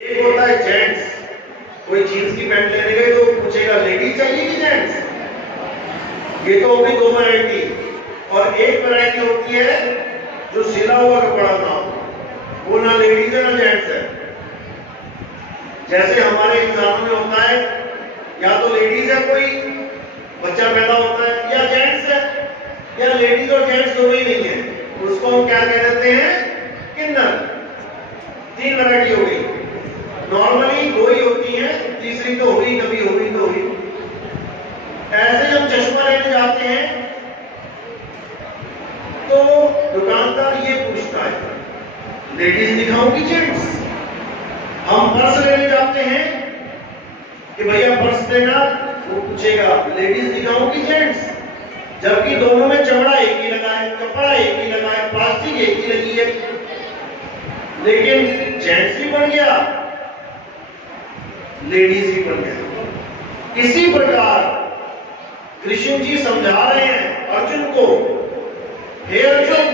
एक होता है जेंट्स, कोई जीन्स की पैंट लेने गए तो पूछेगा लेडीज चाहिए कि जेंट्स। ये तो होगी दो वैरायटी। और एक वैरायटी होती है जो सिला हुआ कपड़ा ना हो, वो ना लेडीज है ना जेंट्स है। जैसे हमारे इंसानों में होता है या तो लेडीज है कोई बच्चा पैदा होता है, या जेंट्स है, या लेडीज और जेंट्स दोनों ही नहीं है, उसको हम क्या कह देते हैं, किन्नर। तीन वैरायटी हो गई। नॉर्मली दो ही होती है, तीसरी तो हुई कभी हुई तो हुई। ऐसे हम चश्मा लेने जाते हैं तो दुकानदार ये पूछता है लेडीज दिखाऊं कि जेंट्स। हम पर्स लेने जाते हैं कि भैया पर्स देना, वो पूछेगा लेडीज दिखाऊं कि जेंट्स। जबकि दोनों में चमड़ा एक ही लगा है, कपड़ा एक ही लगा है, प्लास्टिक एक ही लगी है, लेकिन जेंट्स भी बन गया, लेडीज भी बन गया। इसी प्रकार कृष्ण जी समझा रहे हैं अर्जुन को, हे अर्जुन,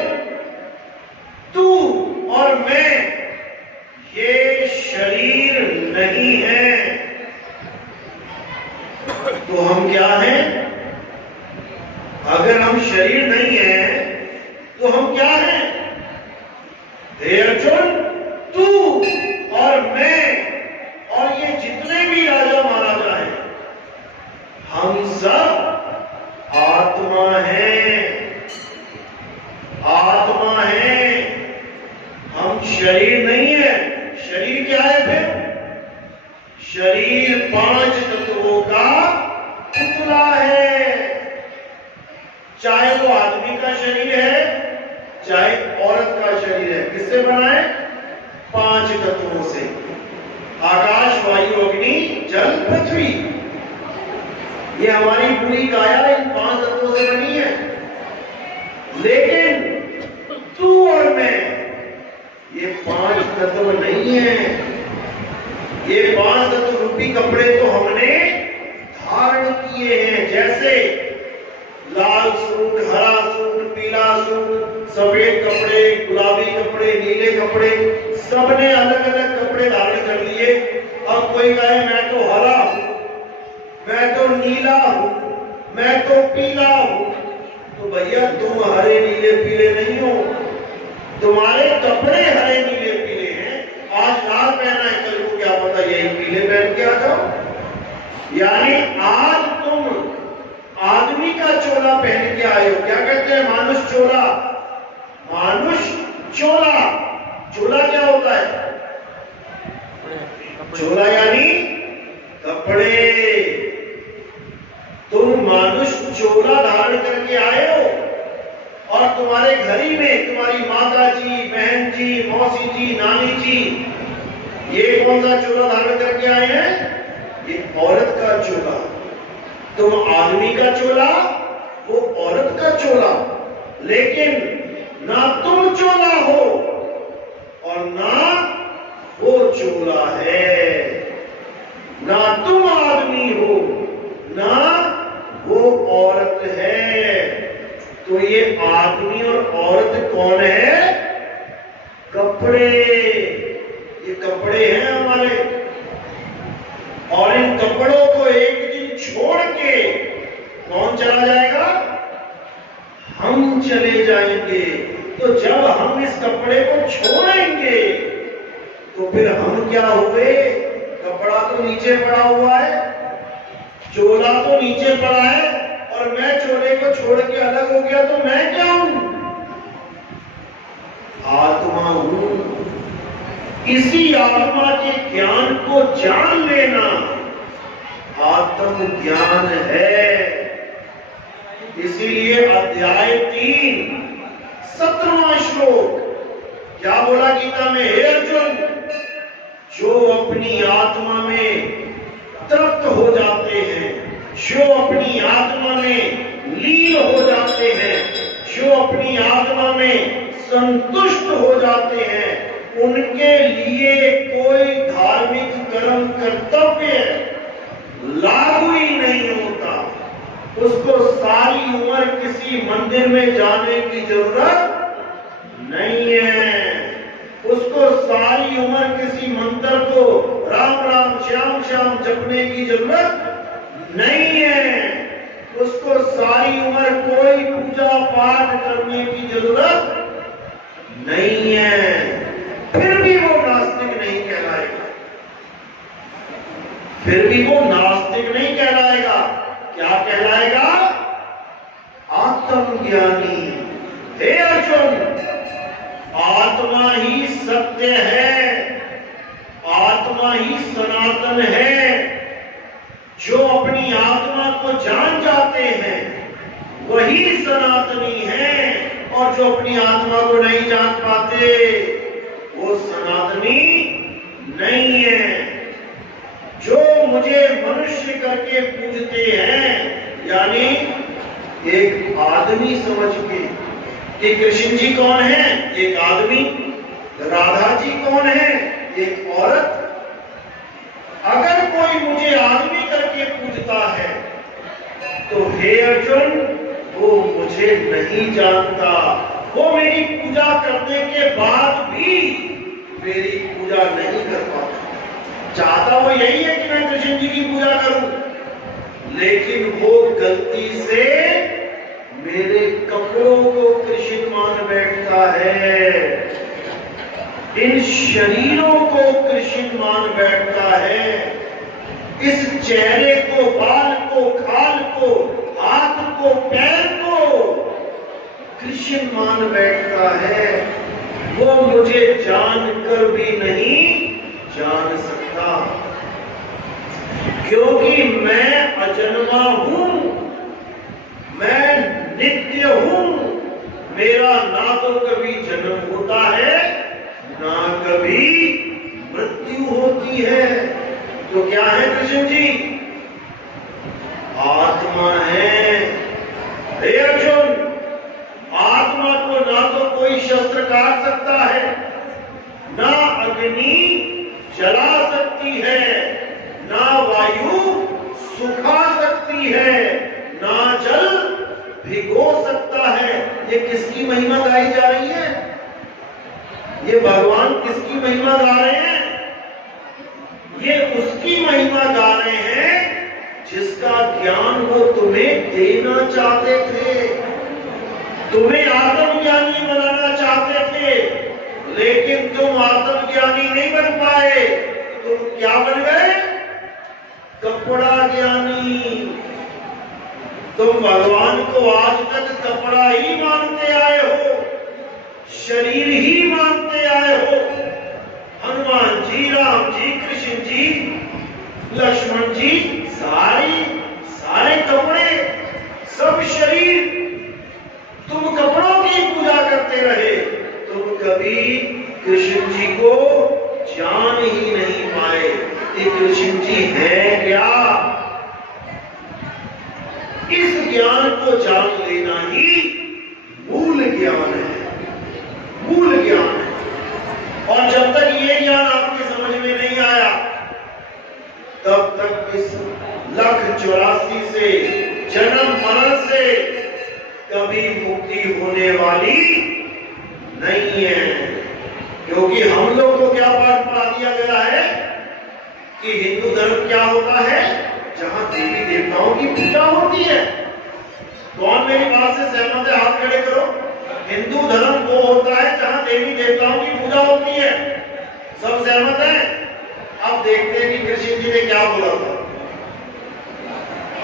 तू और मैं ये शरीर नहीं है। तो हम क्या हैं? अगर हम शरीर नहीं है तो हम क्या हैं? हे अर्जुन, तू और मैं और ये जितने भी राजा महाराजा हैं, हम सब आत्मा हैं, आत्मा है। हम शरीर नहीं है। शरीर क्या है फिर? शरीर पांच तत्वों का पुतला है। चाहे वो आदमी का शरीर है, चाहे औरत का शरीर है, किससे बना है? पांच तत्वों से, आकाश, वायु, अग्नि, जल, पृथ्वी। ये हमारी पूरी काया इन पांच तत्वों से बनी है। लेकिन तू और मैं ये पांच तत्व नहीं है। ये पांच तत्व रूपी कपड़े तो हमने धारण किए हैं। जैसे लाल सूट, हरा सूट, पीला सूट, सफेद कपड़े, गुलाबी कपड़े, नीले कपड़े, सबने अलग अलग कपड़े धारण कर लिए। अब कोई कहे मैं तो हरा हूं, मैं तो नीला हूं, मैं तो पीला हूं, तो भैया तुम हरे नीले पीले नहीं हो। तुम्हारे कपड़े हरे नीले पीले हैं। आज लाल पहना है, कल को क्या पता यही पीले पहन के आ जाओ। यानी आज तुम आदमी का चोला पहन के आए हो। क्या कहते हैं? मानुष चोला। मानुष चोला। चोला क्या होता है? चोला यानी कपड़े। तुम मानुष चोला धारण करके आए हो और तुम्हारे घर ही में तुम्हारी माता जी, बहन जी, मौसी जी, नानी जी, ये कौन सा चोला धारण करके आए हैं? ये औरत का चोला। तुम आदमी का चोला, वो औरत का चोला। लेकिन ना तुम चोला हो और ना वो चोला है। ना तुम आदमी हो, ना वो औरत है। तो ये आदमी और औरत कौन है? कपड़े। ये कपड़े हैं हमारे। और इन कपड़ों को एक दिन छोड़ के कौन चला जाएगा? हम चले जाएंगे। तो जब हम इस कपड़े को छोड़ेंगे तो फिर हम क्या हुए? कपड़ा तो नीचे पड़ा हुआ है, चोला तो नीचे पड़ा है, और मैं चोले को छोड़ के अलग हो गया तो मैं क्या हूं? आत्मा हूं। इसी आत्मा के ज्ञान को जान लेना आत्म ज्ञान है। इसीलिए अध्याय 3 17वां श्लोक क्या बोला गीता में? हे अर्जुन, जो अपनी आत्मा में तृप्त हो जाते हैं, जो अपनी आत्मा में लीन हो जाते हैं, जो अपनी आत्मा में संतुष्ट हो जाते हैं, उनके लिए कोई धार्मिक कर्म कर्तव्य लागू ही नहीं होता। उसको सारी उम्र किसी मंदिर में जाने की जरूरत नहीं है। उसको सारी उम्र किसी मंत्र को को राम राम श्याम श्याम जपने की जरूरत नहीं है, उसको सारी उम्र कोई पूजा पाठ करने की जरूरत नहीं है, फिर भी वो नास्तिक नहीं कहलाएगा, फिर भी वो नास्तिक नहीं कहलाएगा। क्या कहलाएगा? आत्मज्ञानी। हे अर्जुन, आत्मा ही सत्य है, आत्मा ही सनातन है। जो अपनी आत्मा को जान जाते हैं वही सनातनी है, और जो अपनी आत्मा को नहीं जान पाते वो सनातनी नहीं है। जो मुझे मनुष्य करके पूजते हैं, यानी एक आदमी समझ के कि कृष्ण जी कौन है, एक आदमी, राधा जी कौन है, एक औरत। अगर कोई मुझे आदमी करके पूजता है तो हे अर्जुन, वो मुझे नहीं जानता, वो मेरी पूजा करने के बाद भी मेरी पूजा नहीं कर पाता। चाहता वो यही है कि मैं कृष्ण जी की पूजा करूं, लेकिन वो गलती से मेरे कपड़ों को कृष्ण मान बैठता है, इन शरीरों को कृष्ण मान बैठता है, इस चेहरे को, बाल को, खाल को, हाथ को, पैर को कृष्ण मान बैठता है। वो मुझे जानकर भी नहीं जान सकता, क्योंकि मैं अजन्मा हूं, मैं नित्य हूं। मेरा ना तो कभी जन्म होता है ना कभी मृत्यु होती है। तो क्या है कृष्ण जी? आत्मा है। हे अर्जुन, आत्मा को ना तो कोई शस्त्र काट सकता है, ना अग्नि जला सकती है, ना वायु सुखा सकती है, ना जल भिगो सकता है। ये किसकी महिमा गाई जा रही है? ये भगवान किसकी महिमा गा रहे हैं? ये उसकी महिमा गा रहे हैं जिसका ज्ञान वो तुम्हें देना चाहते थे, तुम्हें आत्मज्ञानी बनाना चाहते थे, लेकिन तुम आत्मज्ञानी नहीं बन पाए। तुम क्या बन गए? कपड़ा ज्ञानी। तुम भगवान को आज तक कपड़ा ही मानते आए हो, शरीर ही मानते आए हो। हनुमान जी, राम जी, कृष्ण जी, लक्ष्मण जी, सारे कपड़े, सब शरीर, तुम कपड़ों की पूजा करते रहे। तुम कभी कृष्ण जी को जान ही नहीं पाए कि कृष्ण जी है क्या। इस ज्ञान को जान लेना ही मूल ज्ञान है, मूल ज्ञान है। और जब तक ये ज्ञान आपकी समझ में नहीं आया, तब तक इस 1,84 से, जन्म मरण से कभी मुक्ति होने वाली नहीं है। क्योंकि हम लोग को क्या पाठ पढ़ा दिया गया है कि हिंदू धर्म क्या होता है? जहां देवी देवताओं की पूजा होती है। कौन मेरी बात से सहमत है? हाथ खड़े करो। हिंदू धर्म वो होता है जहां देवी देवताओं की पूजा होती है। सब सहमत है? अब देखते हैं कि कृष्ण जी ने क्या बोला था।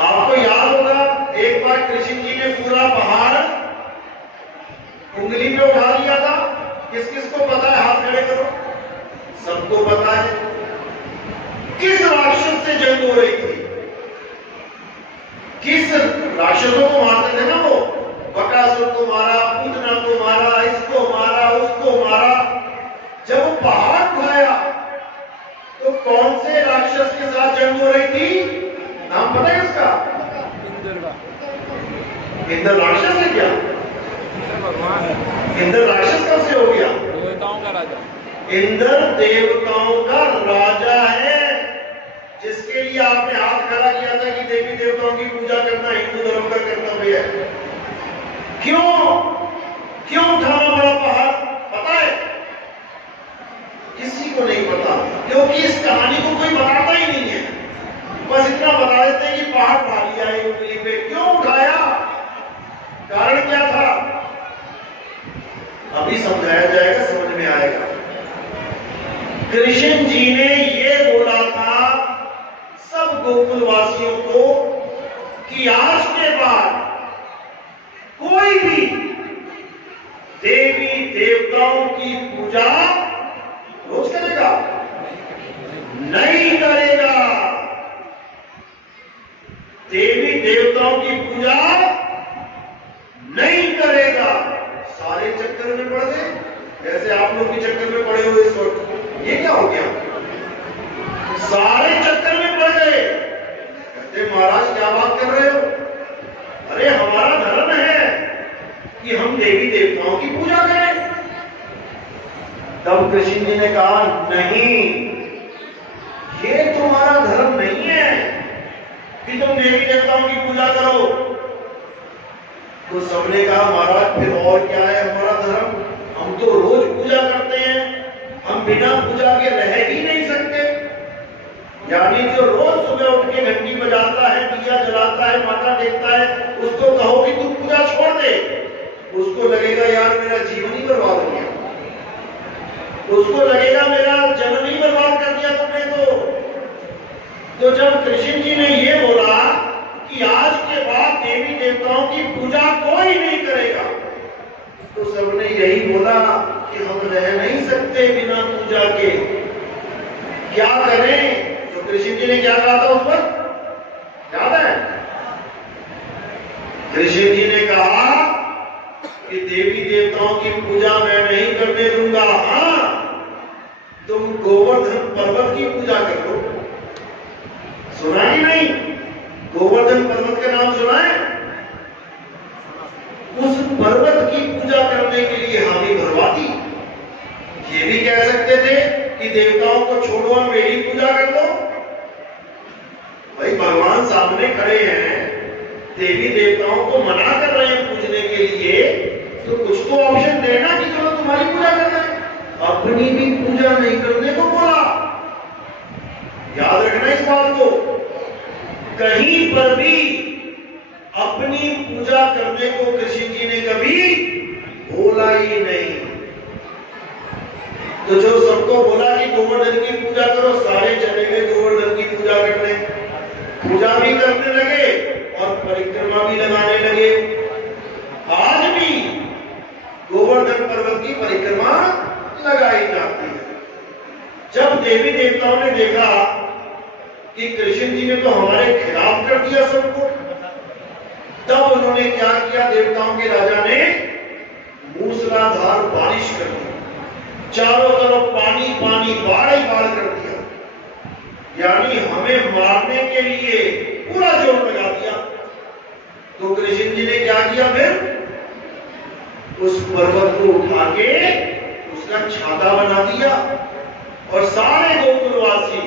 आपको याद होगा, एक बार कृष्ण जी ने पूरा पहाड़ उंगली पे उठा लिया था। किस किस को पता है? हाथ खड़े करो। सबको पता है। किस राक्षस से जंग हो रही थी? किस राक्षसों को मारते थे ना वो? बकासुर को मारा, पूतना को मारा, इसको मारा, उसको मारा। जब वो पहाड़ उठाया तो कौन से राक्षस के साथ जंग हो रही थी? नाम पता है उसका? इंद्र राक्षस है क्या? इंद्र राक्षस कब से हो गया? देवताओं का राजा। इंद्र देवताओं का राजा है, जिसके लिए आपने हाथ खड़ा किया था कि देवी देवताओं की पूजा करना हिंदू धर्म का कर्तव्य है। क्यों उठाना बड़ा पहाड़? पता है? किसी को नहीं पता। क्योंकि इस कहानी को कोई बताता ही नहीं है। बस इतना बता देते हैं कि पहाड़ उठा लिया है उंगली पे। क्यों उठाया, कारण क्या था, अभी समझाया जाएगा, समझ में आएगा। कृष्ण जी ने ये बोला था सब गोकुलवासियों को कि आज के बाद कोई भी देवी देवताओं की पूजा रोज करेगा नहीं करेगा। देवी देवताओं की पूजा नहीं करेगा। सारे चक्कर में पड़ गए, जैसे आप लोग भी चक्कर में पड़े हुए इस वक्त। ये क्या हो गया, सारे चक्कर में पड़ गए। कहते महाराज क्या बात कर रहे हो, अरे हमारा धर्म है कि हम देवी देवताओं की पूजा करें। तब कृष्ण जी ने कहा नहीं, ये तुम्हारा धर्म नहीं है कि तुम देवी देवताओं की पूजा करो। तो सबने कहा महाराज फिर और क्या है हमारा धर्म, हम तो रोज पूजा करते हैं, हम बिना पूजा के रह ही नहीं सकते। यानी जो रोज सुबह उठ के घंटी बजाता है, दिया जलाता है, माथा टेकता है, उसको कहो कि तू पूजा छोड़ दे, उसको लगेगा यार मेरा जीवन ही बर्बाद हो गया, उसको लगेगा मेरा जन्म ही बर्बाद कर दिया तुमने। तो जब कृष्ण जी ने ये बोला कि आज के बाद देवी देवताओं की पूजा कोई नहीं करेगा, तो सबने यही बोला कि हम रह नहीं सकते बिना पूजा के, क्या करें। तो कृष्ण जी ने क्या कहा था उस पर, याद है? कृष्ण जी ने कहा कि देवी देवताओं की पूजा मैं नहीं करने दूंगा, हाँ तुम गोवर्धन पर्वत की पूजा कर लो। सुना ही नहीं, गोवर्धन पर्वत का नाम सुना है? उस पर्वत की पूजा करने के लिए हामी भरवाती। ये भी कह सकते थे कि देवताओं को छोड़ो और मेरी पूजा कर दो। भाई भगवान सामने खड़े हैं, देवी देवताओं को मना कर रहे हैं पूजने के लिए, तो कुछ तो ऑप्शन देना कि चलो तुम्हारी पूजा कर रहे हैं। अपनी भी पूजा नहीं करने को बोला। याद रखना इस बात को, कहीं पर भी अपनी पूजा करने को कृष्ण जी ने कभी बोला ही नहीं। तो जो सबको बोला कि गोवर्धन की पूजा करो, सारे चले गए गोवर्धन की पूजा करने, पूजा भी करने लगे और परिक्रमा भी लगाने लगे। आज भी गोवर्धन पर्वत की परिक्रमा लगाई जाती है। जब देवी देवताओं ने देखा कि कृष्ण जी ने तो हमारे खिलाफ कर दिया सबको, तब उन्होंने क्या किया, देवताओं के राजा ने मूसलाधार बारिश कर दी, चारों तरफ पानी पानी, बाढ़ ही बाढ़ कर दिया। यानी हमें मारने के लिए पूरा जोर लगा दिया। तो कृष्ण जी ने क्या किया, फिर उस पर्वत को उठा के उसका छाता बना दिया और सारे गोकुलवासी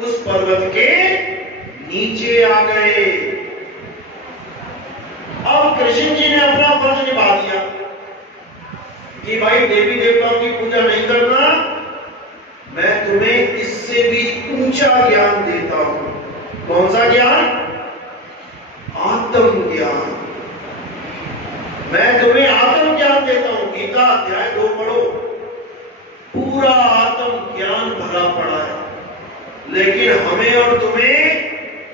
उस पर्वत के नीचे आ गए। अब कृष्ण जी ने अपना फर्ज निभा दिया कि भाई देवी देवताओं की पूजा नहीं करना, मैं तुम्हें इससे भी ऊंचा ज्ञान देता हूं। कौन सा ज्ञान? आत्म ज्ञान। मैं तुम्हें आत्म ज्ञान देता हूं। गीता अध्याय 2 पढ़ो, पूरा आत्म ज्ञान भरा पड़ा है, लेकिन हमें और तुम्हें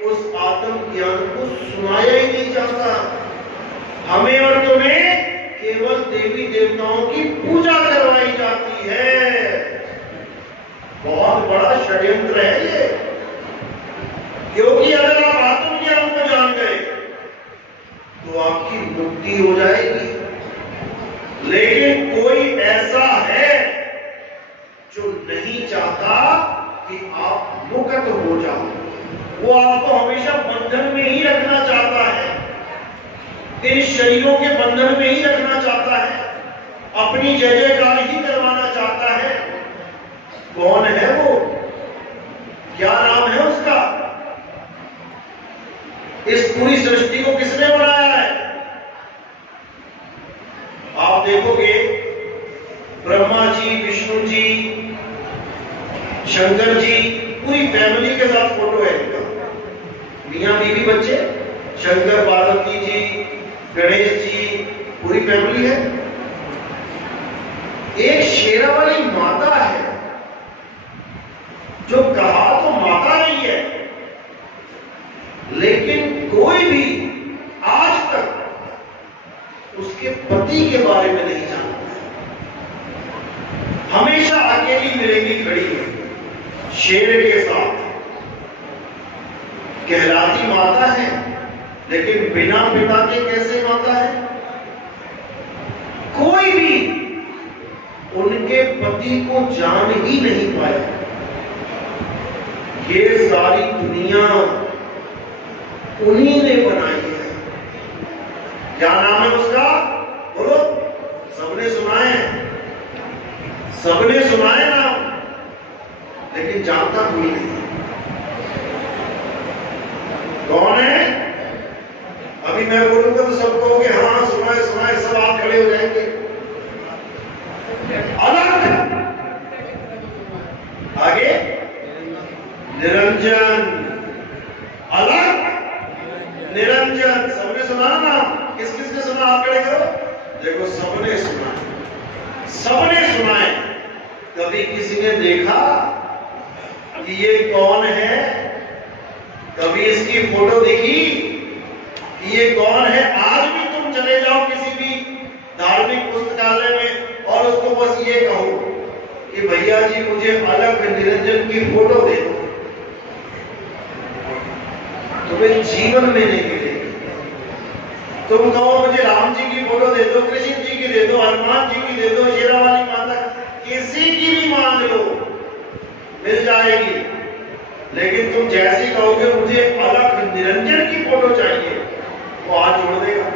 उस आत्म ज्ञान को सुनाया ही नहीं जाता। हमें और तुम्हें केवल देवी देवताओं की पूजा करवाई जाती है। बहुत बड़ा षड्यंत्र है ये, क्योंकि अगर आप आत्म ज्ञान को जान गए तो आपकी मुक्ति हो जाएगी। लेकिन कोई ऐसा है जो नहीं चाहता कि आप मुक्त हो जाओ, वो आपको हमेशा बंधन में ही रखना चाहता है, इन शरीरों के बंधन में ही रखना चाहता है, अपनी जय जयकार ही करवाना चाहता है। कौन है वो? क्या नाम है उसका? इस पूरी सृष्टि को किसने बनाया है? आप देखोगे ब्रह्मा जी, विष्णु जी, शंकर जी पूरी फैमिली के साथ फोटो है इनका, मियां बीवी बच्चे, शंकर पार्वती जी, गणेश जी, पूरी फैमिली है। एक शेरावाली माता है जो कहा तो माता नहीं है, लेकिन कोई भी आज तक उसके पति के बारे में नहीं जानता। हमेशा अकेली मिलेगी खड़ी शेर के साथ, कहलाती माता है, लेकिन बिना पिता के कैसे माता है? कोई भी उनके पति को जान ही नहीं पाया। ये सारी दुनिया उन्हीं ने बनाई है। क्या नाम है उसका? बोलो, सबने सुना है, सबने सुना है नाम, लेकिन जानता कोई नहीं। कौन है? अभी मैं बोलूंगा तो सब कहोगे हाँ सुनाए सुनाए, सब आप खड़े हो जाएंगे। अलग, आगे निरंजन, अलग निरंजन, सबने सुना ना? किस किस ने सुना? आप खड़े करो। देखो सबने सुना, सबने सुना है। कभी किसी ने देखा कि ये कौन है? कभी इसकी फोटो देखी कि ये कौन है? आज भी तुम चले जाओ किसी भी धार्मिक पुस्तकालय में और उसको बस ये कहो कि भैया जी मुझे अलग निरंजन की फोटो दे दो, तुम्हें जीवन में नहीं मिलेगी। तुम कहो मुझे राम जी की फोटो दे दो, कृष्ण जी की दे दो, हनुमान जी की दे दो, शेरावाली माता, किसी की भी मांग लो, मिल जाएगी। लेकिन तुम जैसे कहोगे मुझे अलग निरंजन की फोटो चाहिए, वो हाथ जोड़ देगा,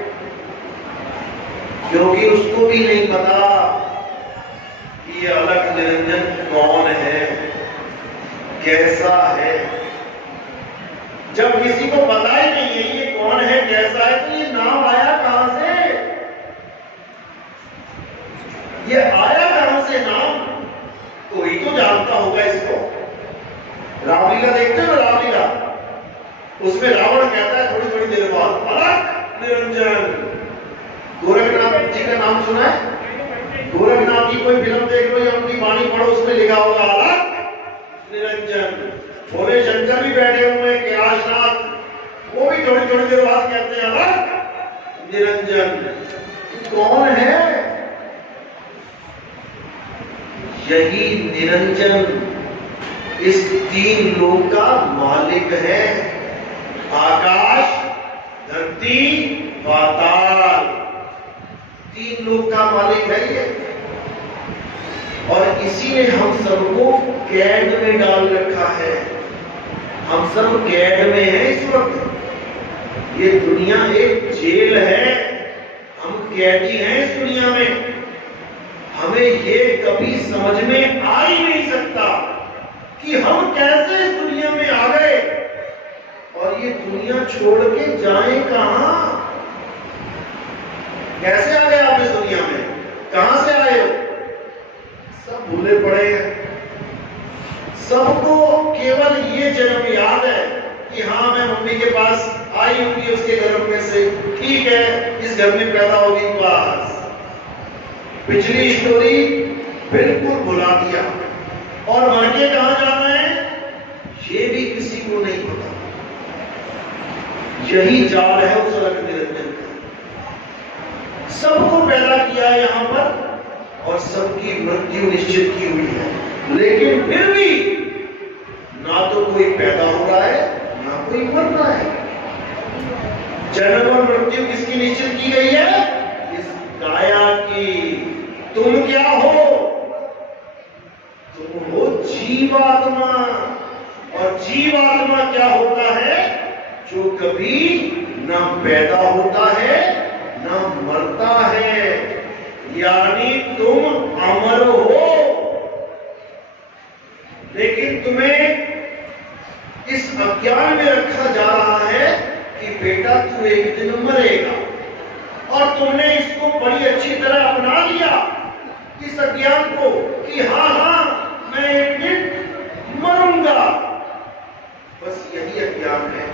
क्योंकि उसको भी नहीं पता कि ये अलग निरंजन कौन है, कैसा है। जब किसी को पता ही नहीं है ये कौन है, कैसा है, तो ये नाम आया कहां से? ये आया कहां से नाम? कोई तो जानता होगा इसको। रामलीला देखते हो? रामलीला, उसमें रावण कहता है थोड़ी थोड़ी देर बाद अलग निरंजन। गोरखनाथ जी का नाम सुना है? गोरखनाथ की कोई फिल्म देख लो या उनकी वाणी पढ़ो, उसमें लिखा होगा अलग निरंजन। भोले शंकर भी बैठे हुए, कैलाशनाथ, वो भी थोड़ी थोड़ी देर बाद कहते हैं अलग निरंजन। कौन है? यही निरंजन इस तीन लोक का मालिक है। आकाश, धरती, पाताल, तीन लोक का मालिक है ये। और इसी ने हम सबको कैद में डाल रखा है। हम सब कैद में हैं इस वक्त। ये दुनिया एक जेल है, हम कैदी हैं इस दुनिया में। हमें ये कभी समझ में आ ही नहीं सकता कि हम कैसे इस दुनिया में आ गए और ये दुनिया छोड़ के जाएं कहां। कैसे आ गए आप इस दुनिया में? कहां से आए हो? सब भूले पड़े हैं। सबको केवल ये जन्म याद है कि हाँ मैं मम्मी के पास आई होगी, उसके गर्भ में से, ठीक है इस घर में पैदा होगी, बस पिछली स्टोरी बिल्कुल भुला दिया। और मर के कहां जाना है ये भी किसी को नहीं पता। यही जाल है उस अलग निरंजन का। सबको पैदा किया है यहां पर और सबकी मृत्यु निश्चित की हुई है, लेकिन फिर भी ना तो कोई पैदा हो रहा है ना कोई मर रहा है। जन्म और मृत्यु किसकी निश्चित की गई है? इस काया की। तुम क्या हो? तुम हो जीवात्मा। और जीवात्मा क्या होता है? जो कभी ना पैदा होता है ना मरता है, यानी तुम अमर हो। लेकिन तुम्हें इस अज्ञान में रखा जा रहा है कि बेटा तू एक दिन मरेगा, और तुमने इसको बड़ी अच्छी तरह अपना लिया इस अज्ञान को कि हाँ हाँ मैं एक दिन मरूंगा। बस यही अज्ञान है।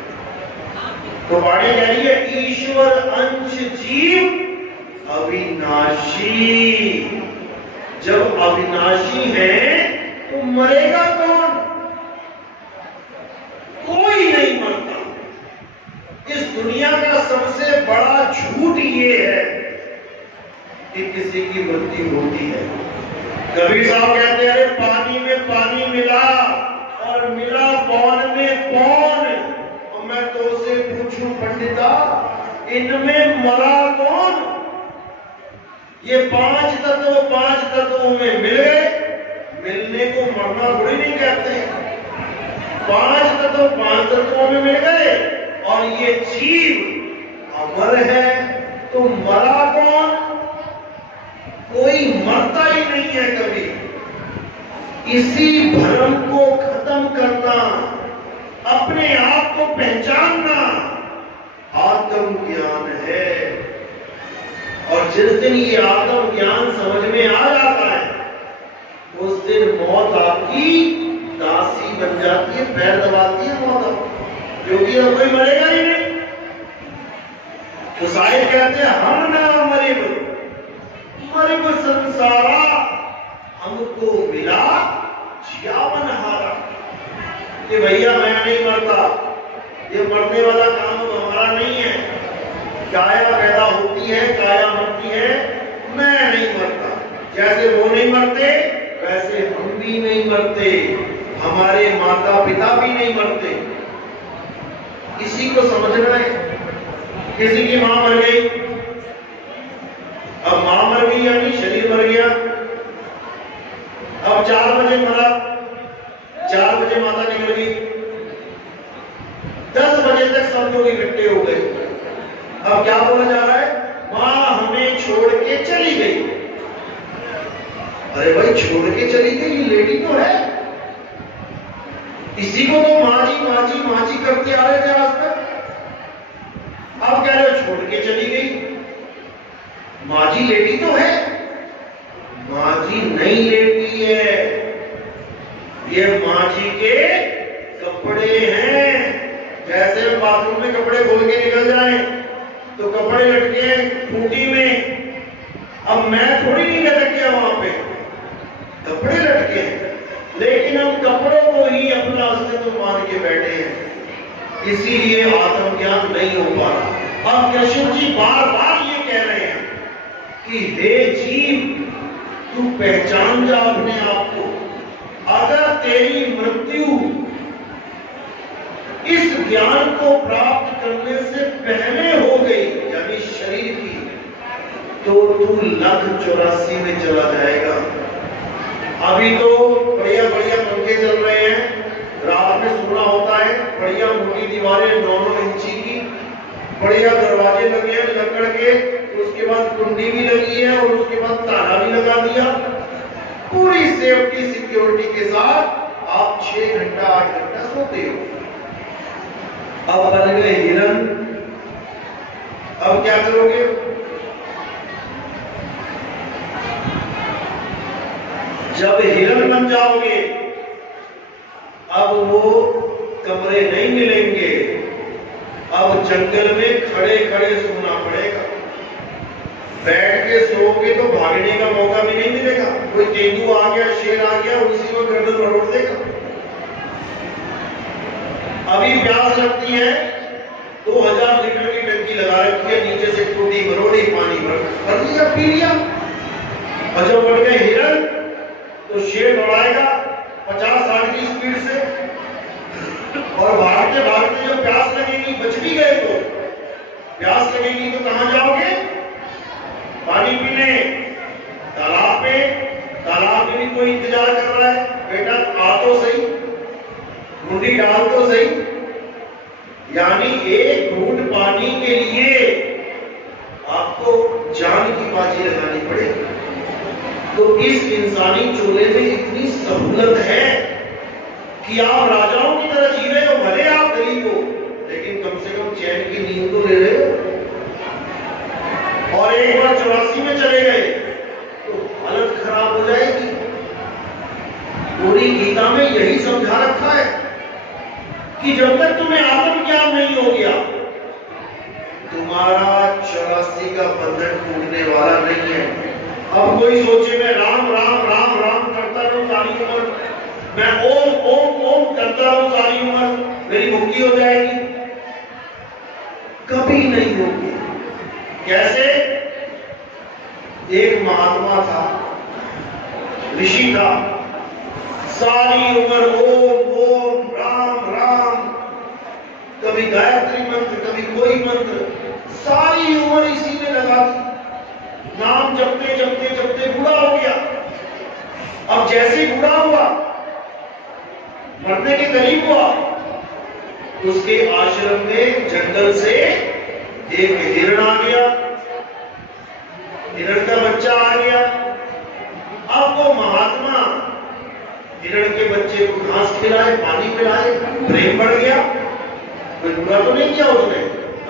तो वाणी कह रही है ईश्वर अंश जीव अविनाशी। जब अविनाशी है तो मरेगा कौन? कोई नहीं मरता। इस दुनिया का सबसे बड़ा झूठ ये है कि किसी की मृत्यु होती है। कबीर साहब कहते हैं अरे पानी में पानी मिला और मिला पौन में पौन। और मैं तो से पूछूं पंडिता इनमें मरा कौन? ये पांच तत्वों में मिल गए। मिलने को मरना थोड़ी नहीं कहते। पांच तत्वों में मिल गए और ये जीव अमर है। तो मरा कौन? कोई मरता ही नहीं है कभी। इसी भ्रम को खत्म करना, अपने आप को पहचानना आत्मज्ञान है। और जिस दिन ये आत्मज्ञान समझ में आ जाता है उस दिन मौत आपकी दासी बन जाती है, पैर दबाती है मौत, क्योंकि अब कोई मरेगा ही नहीं। तो साहिब कहते हैं हम ना मरे मरे संसारा हमको मिला जीवन हारा। कि भैया मैं नहीं मरता, ये मरने वाला काम हमारा नहीं है। काया पैदा होती है, काया मरती है, मैं नहीं मरता। जैसे वो नहीं मरते वैसे हम भी नहीं मरते, हमारे माता पिता भी नहीं मरते। इसी को समझना है। किसी की मां मर गई, अब मां मर गई यानी शरीर मर गया। अब 4 बजे मरा, 4 बजे माता निकल गई, 10 बजे तक सब लोग इकट्ठे हो गए। अब क्या बोला जा रहा है? मां हमें छोड़ के चली गई। अरे भाई छोड़ के चली गई, लेडी तो है। इसी को तो माजी करते आ रहे थे आज तक। अब कह रहे छोड़ के चली गई। माजी लेटी तो है, माजी नहीं लेटी है। ये माजी के कपड़े हैं। जैसे बाथरूम में कपड़े खोल के निकल जाएं तो कपड़े लटके खूंटी में। अब मैं थोड़ी नहीं लटक गया वहां पे, कपड़े लटके हैं, लेकिन हम कपड़ों को ही अपना अस्तित्व मान के बैठे हैं। इसीलिए आत्मज्ञान नहीं हो पा रहा। अब कृष्ण जी बार बार ये कह रहे हैं कि हे जीव तू पहचान जा अपने आप को। अगर तेरी मृत्यु इस ज्ञान को प्राप्त करने से पहले हो गई यानी शरीर की, तो तू 1,84 में चला जाएगा। अभी तो बढ़िया बढ़िया पंखे चल रहे हैं, रात में सोना होता है, बढ़िया मोटी दीवारें 9-9 इंची की, बढ़िया दरवाजे लगे हैं लकड़ के, उसके बाद कुंडी भी लगी है और उसके बाद ताला भी लगा दिया। पूरी सेफ्टी सिक्योरिटी के साथ आप 6 घंटा 8 घंटा सोते हो। अब बन गए हिरन, अब क्या करोगे? जब हिरन बन जाओगे अब वो कमरे नहीं मिलेंगे, अब जंगल में खड़े खड़े सोना पड़ेगा। बैठ के सोओगे तो भागने का मौका भी नहीं मिलेगा। कोई तेंदुआ आ गया, शेर आ गया, उसी को गर्दन मरोड़ देगा। अभी प्यास लगती है, 2000 लीटर की टंकी लगा रखी है, नीचे से टूटी मरोड़ी पानी भर लिया, पी लिया। और जब बढ़ गए हिरन तो शेर दौड़ाएगा 50-60 की स्पीड से, और भागते भागते जब प्यास लगेगी, बच भी गए तो प्यास लगेगी तो कहां जाओगे? पानी पीने तालाब पे। तालाब में भी कोई इंतजार कर रहा है, बेटा आ तो सही, मुंडी डाल तो सही। यानी एक घूंट पानी के लिए आपको जान की बाजी लगानी पड़ेगी। तो इस इंसानी चूल्हे में इतनी सहूलत है कि आप राजाओं की तरह जी रहे हो, भले आप गरीब हो, लेकिन कम से कम चैन की नींद तो ले रहे हो। और एक बार 84 में चले गए तो हालत खराब हो जाएगी। पूरी गीता में यही समझा कि जब तक तुम्हें आत्मज्ञान नहीं हो गया, तुम्हारा 84 का बंधन टूटने वाला नहीं है। अब कोई सोचे मैं राम राम राम राम करता रहूं सारी उम्र, मैं ओम ओम ओम करता रहूं सारी उम्र, मेरी मुक्ति हो जाएगी? कभी नहीं होगी। कैसे? एक महात्मा था, ऋषि था, सारी उम्र ओम ओम राम राम, कभी गायत्री मंत्र, कभी कोई मंत्र, सारी उम्र इसी में लगा थी। नाम जपते जपते जपते बूढ़ा हो गया। अब जैसे ही बूढ़ा हुआ, मरने के करीब हुआ, उसके आश्रम में जंगल से एक हिरण आ गया, हिरण का बच्चा आ गया। अब वो महात्मा हिरण के बच्चे को घास खिलाए, पानी पिलाए, प्रेम बढ़ गया। कोई बुरा तो नहीं किया उसने,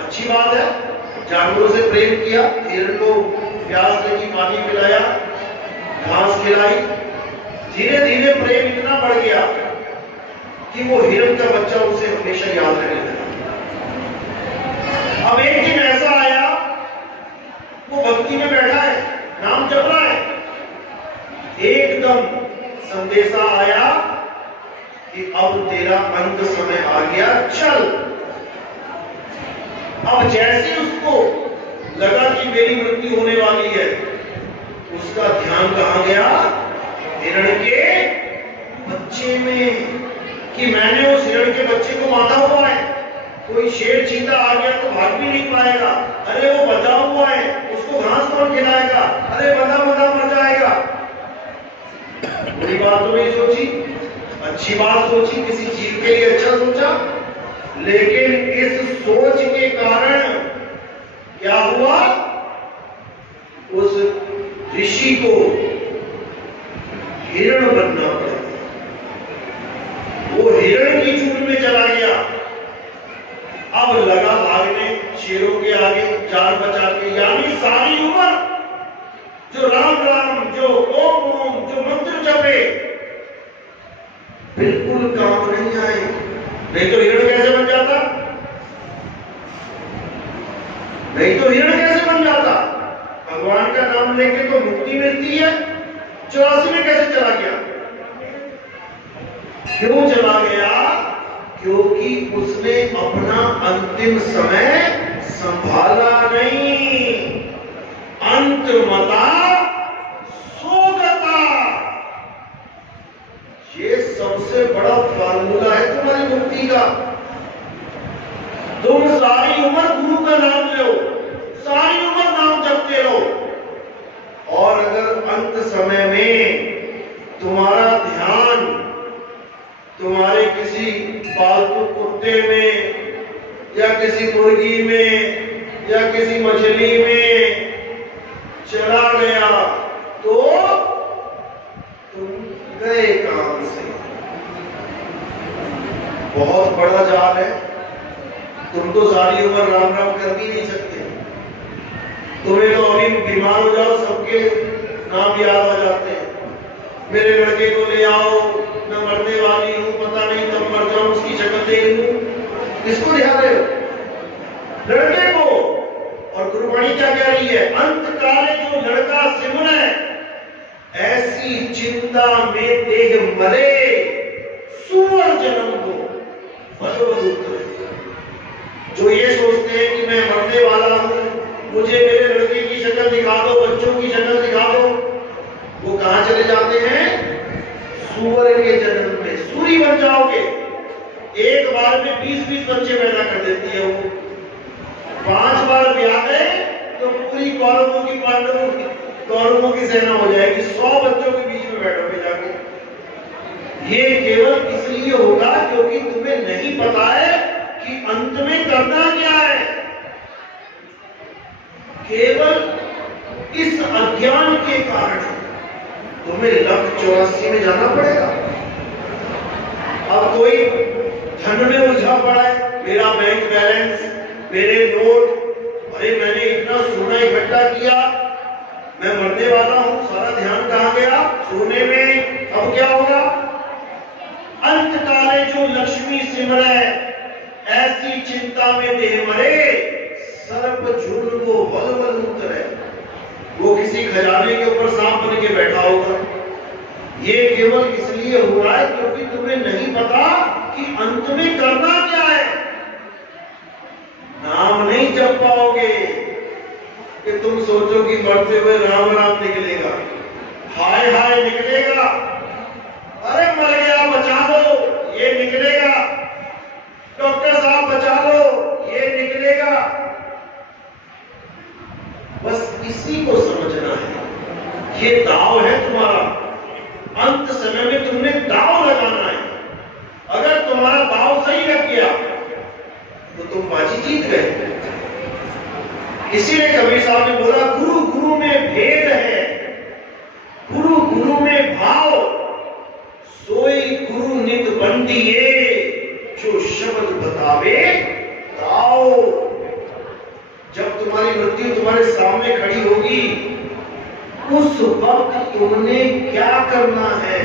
अच्छी बात है, जानवरों से प्रेम किया, हिरण को प्यास लगी, पानी पिलाया, घास खिलाई। धीरे धीरे प्रेम इतना बढ़ गया कि वो हिरण का बच्चा उसे हमेशा याद रहने लगा। अब एक दिन ऐसा आया, वो भक्ति में बैठा है, नाम जप रहा है, एकदम संदेशा आया कि अब तेरा अंत समय आ गया, चल। अब जैसे उसको लगा कि मेरी मृत्यु होने वाली है, उसका ध्यान कहां गया? हिरण के बच्चे में, कि मैंने उस हिरण के बच्चे को बांधा हुआ है, कोई शेर चीता आ गया तो भाग भी नहीं पाएगा, अरे वो बंधा हुआ है, उसको घास कौन खिलाएगा, अरे बंधा बंधा मर जाएगा। बुरी बात तो नहीं सोची, अच्छी बात सोची, किसी जीव के लिए अच्छा सोचा, लेकिन इस सोच के कारण क्या हुआ? उस ऋषि को हिरण बनना पड़ा। वो हिरण की चूट में चला गया। अब लगा भागने शेरों के आगे, जान बचा के, यानी सारी उम्र जो राम राम, जो ओम ओम, जो मंत्र जपे, बिल्कुल काम नहीं आए। नहीं तो हिरण कैसे बन जाता? नहीं तो हिरण कैसे बन जाता? भगवान का नाम लेके तो मुक्ति मिलती है, 84 में कैसे चला गया? क्यों चला गया? क्योंकि उसने अपना अंतिम समय संभाला नहीं। अंत मता सोगता, ये सबसे बड़ा फार्मूला है तुम्हारी मुक्ति का। तुम सारी उम्र गुरु का नाम लो, सारी उम्र नाम जपते रहो, और अगर अंत समय में तुम्हारा ध्यान तुम्हारे किसी पालतू कुत्ते में, या किसी मुर्गी में, या किसी मछली में चला गया, तो तुम गए काम से। बहुत बड़ा जाल है, तुम तो सारी उम्र राम राम कर भी नहीं सकते। तुम्हें तो अभी बीमार हो जाओ, सबके नाम याद आ जाते हैं। मेरे लड़के को ले आओ, मैं मरने वाली हूं, पता नहीं कब मर जाऊं, उसकी शक्ल देख लूं। किसको ध्यान रहे हो? लड़के को। और गुरुवाणी क्या कह रही है? अंत काले जो लड़का सिमरे, ऐसी चिंता में देह मरे, सुअर जन्म दो भगवदूत। जो ये सोचते हैं कि मैं मरने वाला हूं, मुझे मेरे लड़के की शक्ल दिखा दो, बच्चों की शक्ल दिखा दो, वो कहां चले जाते हैं? सुअर के जन्म में। सूरी बन जाओगे। एक बार में 20-20 बच्चे पैदा कर देती है वो। 5 बार ब्याह गए तो पूरी कौरवों की, पांडवों की, कौरवों की सेना हो जाएगी। 100 बच्चों के बीच में बैठोगे जाके। ये केवल इसलिए होगा क्योंकि तुम्हें नहीं पता है कि अंत में करना क्या है। केवल इस अज्ञान के कारण तुम्हें लक्ष्य 84 में जाना पड़ेगा। अब कोई धन में उलझा पड़ा है, मेरा बैंक बैलेंस, मेरे नोट, अरे मैंने इतना सोना इकट्ठा किया, मैं मरने वाला हूं, सारा ध्यान कहां गया? सोने में। अब क्या होगा? अंत काले जो लक्ष्मी सिमरे, ऐसी चिंता में देह मरे, सर्प झुंड को वलवल उतरे। वो किसी खजाने के ऊपर सांप बन के बैठा होगा। ये केवल इसलिए हो रहा है क्योंकि तुम्हें नहीं पता कि अंत में करना क्या है। नाम नहीं जप पाओगे कि तुम सोचो कि मरते हुए राम राम निकलेगा, हाय हाय निकलेगा, अरे मर गया बचा लो, ये निकलेगा, डॉक्टर साहब बचा लो, ये निकलेगा। बस इसी को समझना है। ये दाव है तुम्हारा, अंत समय में तुमने दाव लगाना है। अगर तुम्हारा दाव सही लग गया तो तुम बाजी जीत गए। इसीलिए कबीर साहब ने बोला, गुरु गुरु में भेद है, गुरु गुरु में भाव, सोई गुरु नित बंटिए, जो शब्द बतावे दाव। जब तुम्हारी मृत्यु तुम्हारे सामने खड़ी होगी, उस वक्त तुमने क्या करना है,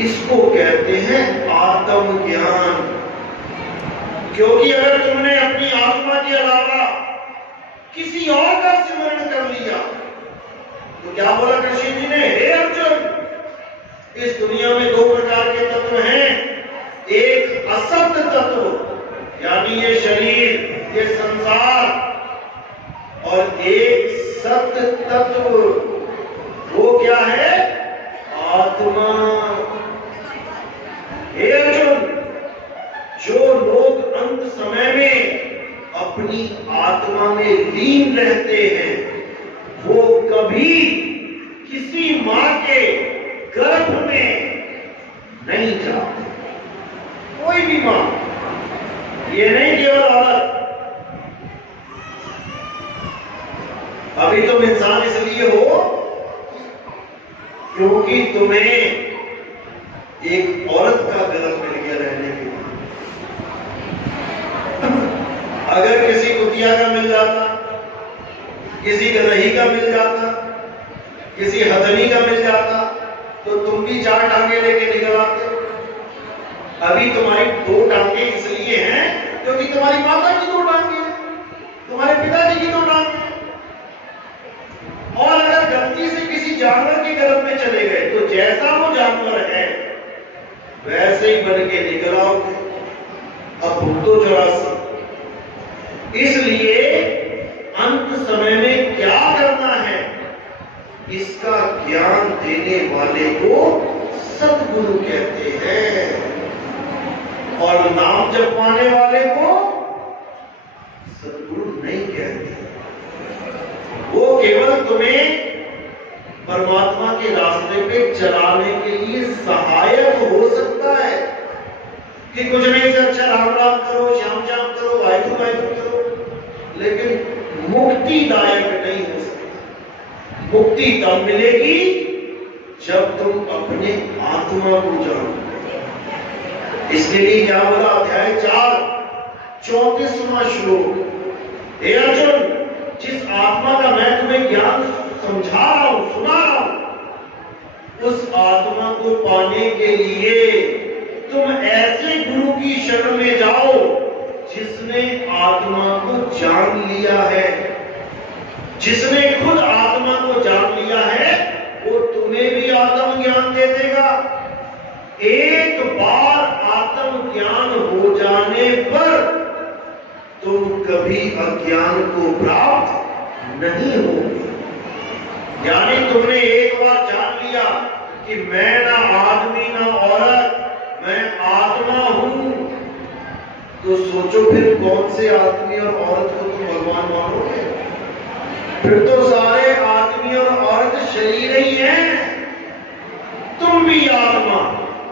इसको कहते हैं आत्मज्ञान। क्योंकि अगर तुमने अपनी आत्मा के अलावा किसी और का स्मरण कर लिया तो क्या बोला कृष्ण जी ने, हे अर्जुन, इस दुनिया में दो प्रकार के तत्व हैं, एक असत तत्व यानी ये शरीर, ये संसार, और एक सत्य तत्व, वो क्या है, आत्मा। हे अर्जुन, जो लोग अंत समय में अपनी आत्मा में लीन रहते हैं, वो कभी किसी मां के गर्भ में नहीं जाते। कोई भी मां, ये नहीं केवल औरत। अभी तुम इंसान इसलिए हो क्योंकि तुम्हें एक औरत का गर्भ मिल गया रहने के लिए। अगर किसी कुतिया का मिल जाता, किसी गदही का मिल जाता, किसी हथनी का मिल जाता, तो तुम भी चार टांगे लेके निकल आते। अभी तुम्हारी दो टांगे इसलिए हैं क्योंकि तुम्हारी माता की दो टांगे हैं, तुम्हारे पिताजी की दो टांगे हैं। और अगर गलती से किसी जानवर के गर्भ में चले गए तो जैसा वो जानवर है वैसे ही बन के निकल आओगे। अब भुगतो 84। इसलिए अंत समय में क्या करना है, इसका ज्ञान देने वाले को सतगुरु कहते हैं, और नाम जपवाने वाले को सतगुरु नहीं कहते। वो केवल तुम्हें परमात्मा के रास्ते पे चलाने के लिए सहायक हो सकता है कि कुछ नहीं से अच्छा राम राम करो, श्याम श्याम करो, वाहिगुरु वाहिगुरु करो, लेकिन मुक्तिदायक नहीं हो सकता। मुक्ति तब मिलेगी जब तुम अपने आत्मा को जानो। इसके लिए क्या बोला, अध्याय 4 34वां श्लोक, हे अर्जुन, जिस आत्मा का मैं तुम्हें ज्ञान समझा रहा हूं, सुना रहा हूं, उस आत्मा को पाने के लिए तुम ऐसे गुरु की शरण में जाओ जिसने आत्मा को जान लिया है। जिसने खुद आत्मा को जान लिया है वो तुम्हें भी आत्म ज्ञान दे देगा। एक बार आत्म ज्ञान हो जाने पर तुम कभी अज्ञान को प्राप्त नहीं होगे। यानी तुमने एक बार जान लिया कि मैं ना आदमी ना औरत, मैं आत्मा हूं, तो सोचो फिर कौन से आदमी और औरत को तुम भगवान मानोगे? फिर तो सारे आदमी और औरत शरीर ही हैं। तुम भी आत्मा,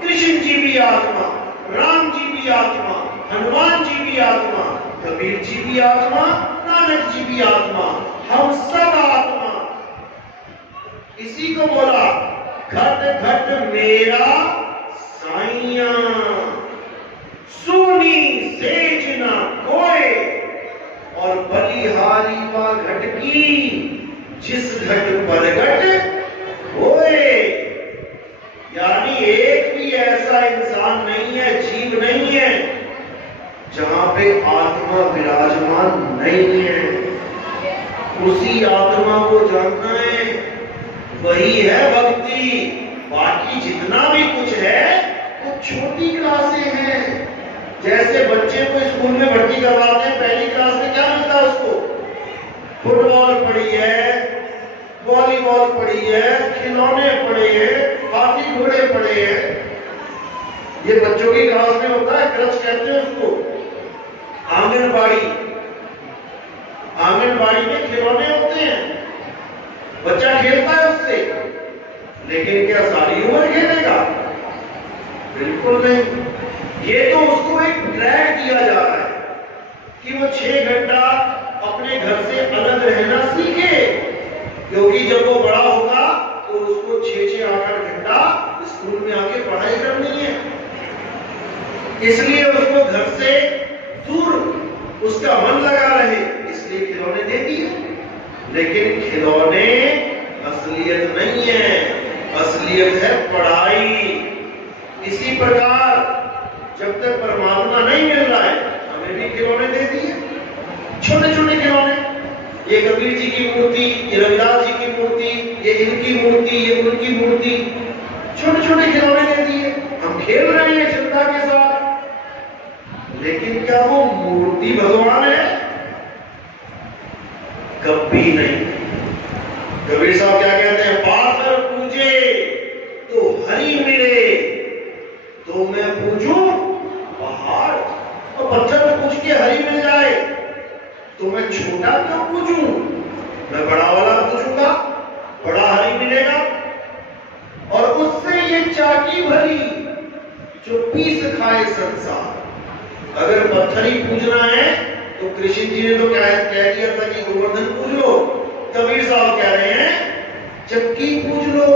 कृष्ण जी भी आत्मा, राम जी भी आत्मा, हनुमान जी भी आत्मा, कबीर जी भी आत्मा, नानक जी भी आत्मा, हम सब आत्मा। इसी को बोला, घट घट मेरा साइया, सुनी सेज न कोय, और बलिहारी वा घट की, जिस घट परगट होए। यानी एक भी ऐसा इंसान नहीं है, जीव नहीं है, जहां पे आत्मा विराजमान नहीं है, उसी आत्मा को जानना है, वही है भक्ति। बाकी जितना भी कुछ है वो छोटी क्लासें हैं। जैसे बच्चे को स्कूल में भर्ती करवाते हैं, पहली क्लास में क्या मिलता है उसको? फुटबॉल पड़ी है, वॉलीबॉल पड़ी है, खिलौने पड़े हैं, हाथी घोड़े पड़े हैं। ये बच्चों की क्लास में होता है, क्रच कहते हैं उसको। आंगनबाड़ी, आंगनबाड़ी में खिलौने होते हैं, बच्चा खेलता है उससे, लेकिन क्या सारी उम्र खेलेगा? बिल्कुल नहीं। ये तो उसको एक ट्रैक दिया जा रहा है कि वो 6 घंटा अपने घर से अलग रहना सीखे, क्योंकि जब वो बड़ा होगा तो उसको 6-6, 8-8 घंटा स्कूल में आके पढ़ाई करनी है। इसलिए उसको घर से दूर उसका मन लगा रहे, इसलिए खिलौने देती है। लेकिन खिलौने असलियत नहीं है, असलियत है पढ़ाई। इसी प्रकार जब तक परमात्मा नहीं मिल रहा है, हमें भी खिलौने दे दिए, छोटे छोटे खिलौने। ये कबीर जी की मूर्ति, ये रविदास जी की मूर्ति, ये इनकी मूर्ति, ये उनकी मूर्ति, छोटे छोटे खिलौने दे दिए। हम खेल रहे हैं चिंता के साथ, लेकिन क्या वो मूर्ति भगवान है? कभी नहीं। कबीर साहब क्या कहते हैं? पाथर पूजे तो हरि मिले, तो मैं पूजूं पहाड़। तो पत्थर पूछ के हरि मिल जाए तो मैं छोटा क्यों पूजूं? मैं बड़ा वाला पूजूंगा, बड़ा हरि मिलेगा। और उससे ये चाकी भरी जो पीस खाए संसार। अगर पत्थर ही पूजना है तो कृष्ण जी ने तो कह दिया था कि गोवर्धन पूज लो। कबीर साहब कह रहे हैं चक्की पूज लो।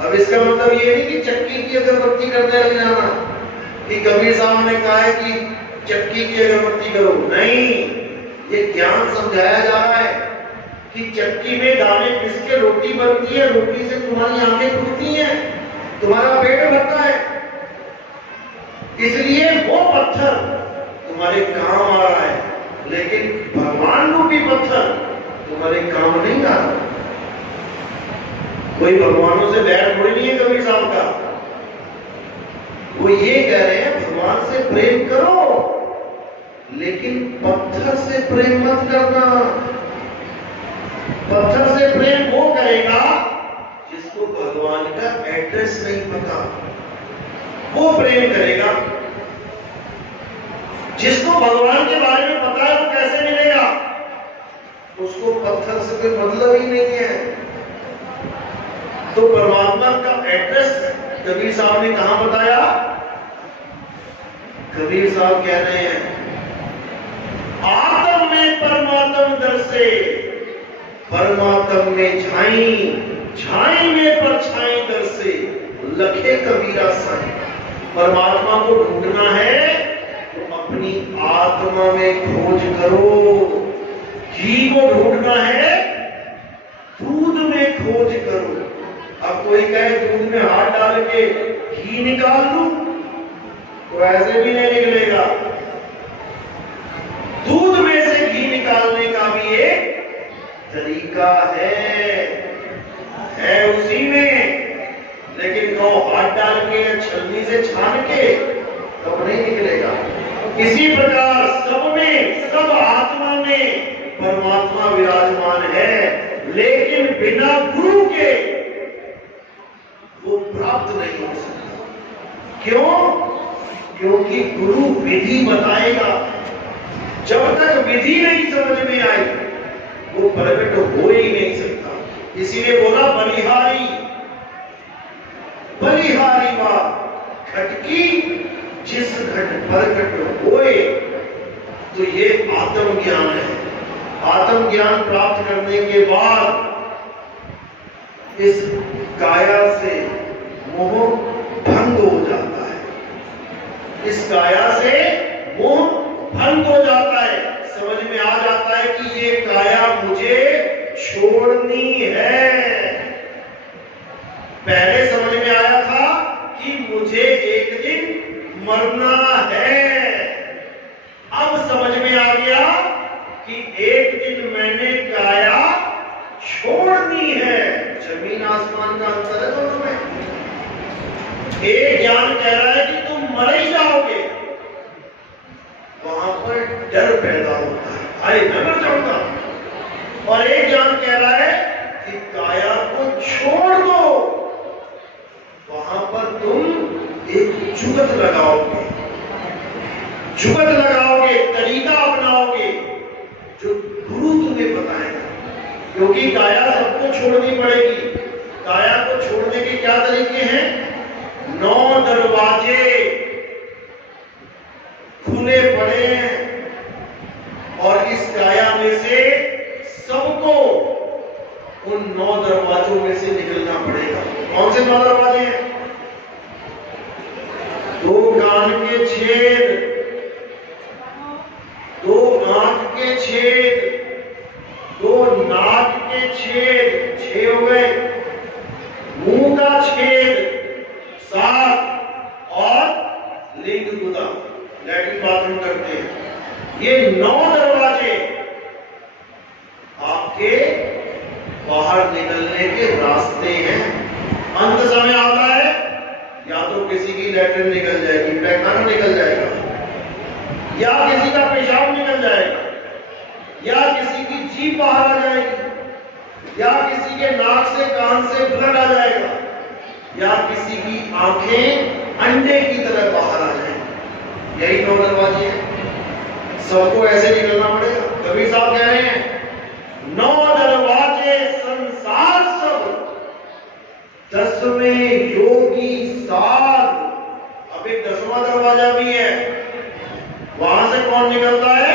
अब इसका मतलब ये नहीं कि चक्की की अगरबत्ती करने लग जाना, कि कबीर साहब ने कहा है कि चक्की की अगरबत्ती करो, नहीं। ये ज्ञान समझाया जा रहा है कि चक्की में दाने पीस के रोटी बनती है, रोटी से तुम्हारी आंखें खुलती हैं, तुम्हारा पेट भरता है। इसलिए वो पत्थर तुम्हारे काम आ रहा है, लेकिन भगवान रूपी पत्थर तुम्हारे काम नहीं आ रहा। कोई भगवानों से बैर थोड़ी नहीं है कबीर साहब का। वो ये कह रहे हैं भगवान से प्रेम करो, लेकिन पत्थर से प्रेम मत करना। पत्थर से प्रेम वो करेगा जिसको भगवान का एड्रेस नहीं पता, वो प्रेम करेगा। जिसको भगवान के बारे में पता है वो कैसे मिलेगा? उसको पत्थर से कोई मतलब ही नहीं है। तो परमात्मा का एड्रेस कबीर साहब ने कहां बताया? कबीर साहब कह रहे हैं आत्म में परमात्म दर्शे, परमात्म में छाई, छाई में परछाई दर्शे, लखे कबीरा साई। परमात्मा को ढूंढना है तो अपनी आत्मा में खोज करो। घी को ढूंढना है दूध में खोज करो। अब कोई कहे दूध में हाथ डाल के घी निकाल लूं, तो ऐसे भी नहीं निकलेगा। दूध में से घी निकालने का भी एक तरीका है उसी में। लेकिन कहो हाथ डाल के या छलनी से छान के तब नहीं निकलेगा। इसी प्रकार सब में, सब आत्मा में परमात्मा विराजमान है, लेकिन बिना गुरु के वो प्राप्त नहीं हो सकता। क्यों? क्योंकि गुरु विधि बताएगा। जब तक विधि नहीं समझ में आई वो प्रकट हो ही नहीं सकता। इसीलिए बोला बलिहारी, बलिहारी वा खटकी जिस घट प्रकट होए। तो ये आत्मज्ञान है। आत्मज्ञान प्राप्त करने के बाद इस काया से मोह भंग हो जाता है। इस काया से मोह भंग हो जाता है। समझ में आ जाता है कि ये काया मुझे छोड़नी है। पहले समझ में आया था कि मुझे एक दिन मरना है, एक ज्ञान कह रहा है कि तुम मर ही जाओगे, वहां पर डर पैदा होता है, अरे मैं मर जाऊंगा। और एक ज्ञान कह रहा है कि काया को छोड़ दो, वहां पर तुम एक जुगत लगाओगे, तरीका अपनाओगे जो गुरु तुम्हें बताएगा। क्योंकि काया सबको छोड़नी पड़ेगी। काया को छोड़ने के क्या तरीके हैं? 9 दरवाजे खुले पड़े हैं और इस काया में से सबको उन 9 दरवाजों में से निकलना पड़ेगा। कौन से 9 दरवाजे हैं? 2 कान के छेद, 2 आंख के छेद, 2 नाक के छेद, 6 हो गए, मुंह का छेद 7 और लिंग गुदा, लैट्रिन बाथरूम करते हैं। ये 9 दरवाजे आपके बाहर निकलने के रास्ते हैं। अंत समय आता है, या तो किसी की लैट्रिन निकल जाएगी, पैखाना निकल जाएगा, या किसी का पेशाब निकल जाएगा, या किसी की जीभ बाहर आ जाएगी, या किसी के नाक से कान से ब्लड आ जाएगा, या किसी की आंखें अंडे की तरह बाहर आ जाएंगी। यही 9 दरवाजे हैं। सबको ऐसे निकलना पड़ेगा। कबीर साहब कह रहे हैं 9 दरवाजे संसार सब, 10वें योगी साध। अब एक 10वां दरवाजा भी है, वहां से कौन निकलता है?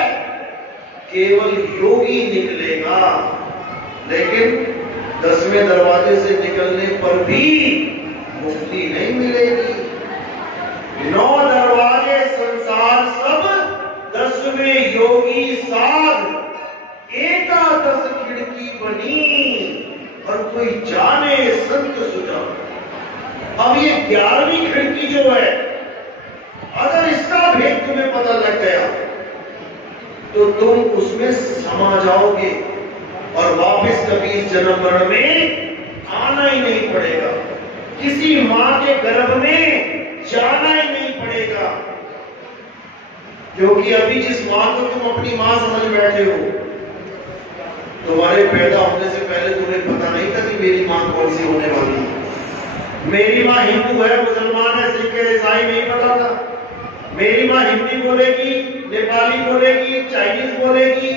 केवल योगी निकलेगा। लेकिन 10वें दरवाजे से निकलने पर भी मुक्ति नहीं मिलेगी। 9 दरवाजे संसार सब, 10वें योगी साध। एकादश खिड़की बनी और कोई जाने संत सुजा। अब ये 11वीं खिड़की जो है, अगर इसका भेद तुम्हें पता लग गया तो तुम उसमें समा जाओगे और वापस कभी इस जन्म मरण में आना ही नहीं पड़ेगा। किसी मां के गर्भ में जाना ही नहीं पड़ेगा। क्योंकि अभी जिस मां को तुम अपनी मां समझ बैठे हो, तुम्हारे पैदा होने से पहले तुम्हें पता नहीं था कि मेरी मां कौन सी होने वाली है। मेरी मां हिंदू है, मुसलमान है, सिख है, ईसाई, नहीं पता था। मेरी मां हिंदी बोलेगी, नेपाली बोलेगी, चाइनीज बोलेगी,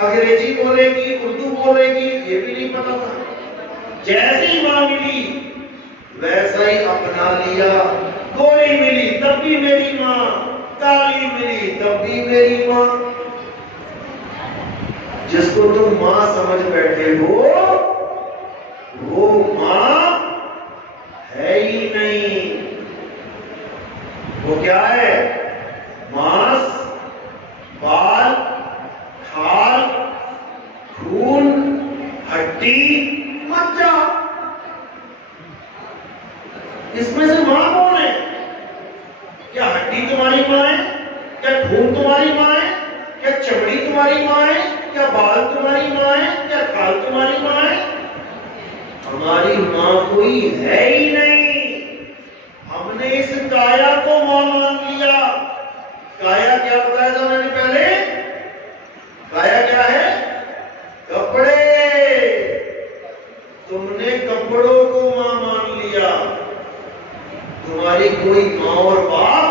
अंग्रेजी बोलेगी, उर्दू बोलेगी, ये भी नहीं पता था। जैसी मां मिली वैसा ही अपना लिया। गोरी मिली तब भी मेरी मां, काली मिली तब भी मेरी मां। जिसको तुम मां समझ बैठे हो वो मां है ही नहीं। वो क्या है? मांस, बाल, खाल, खून, हड्डी, मज्जा। इसमें से मां कौन है? क्या हड्डी तुम्हारी मां है? क्या खून तुम्हारी मां है? क्या चमड़ी तुम्हारी मां है? क्या बाल तुम्हारी मां है? क्या खाल तुम्हारी मां है? हमारी मां कोई है ही नहीं। हमने इस काया को मां मान लिया। काया क्या बताया था मैंने पहले? काया क्या है? कपड़े। तुमने कपड़ों को मां मान लिया। तुम्हारी कोई मां और बाप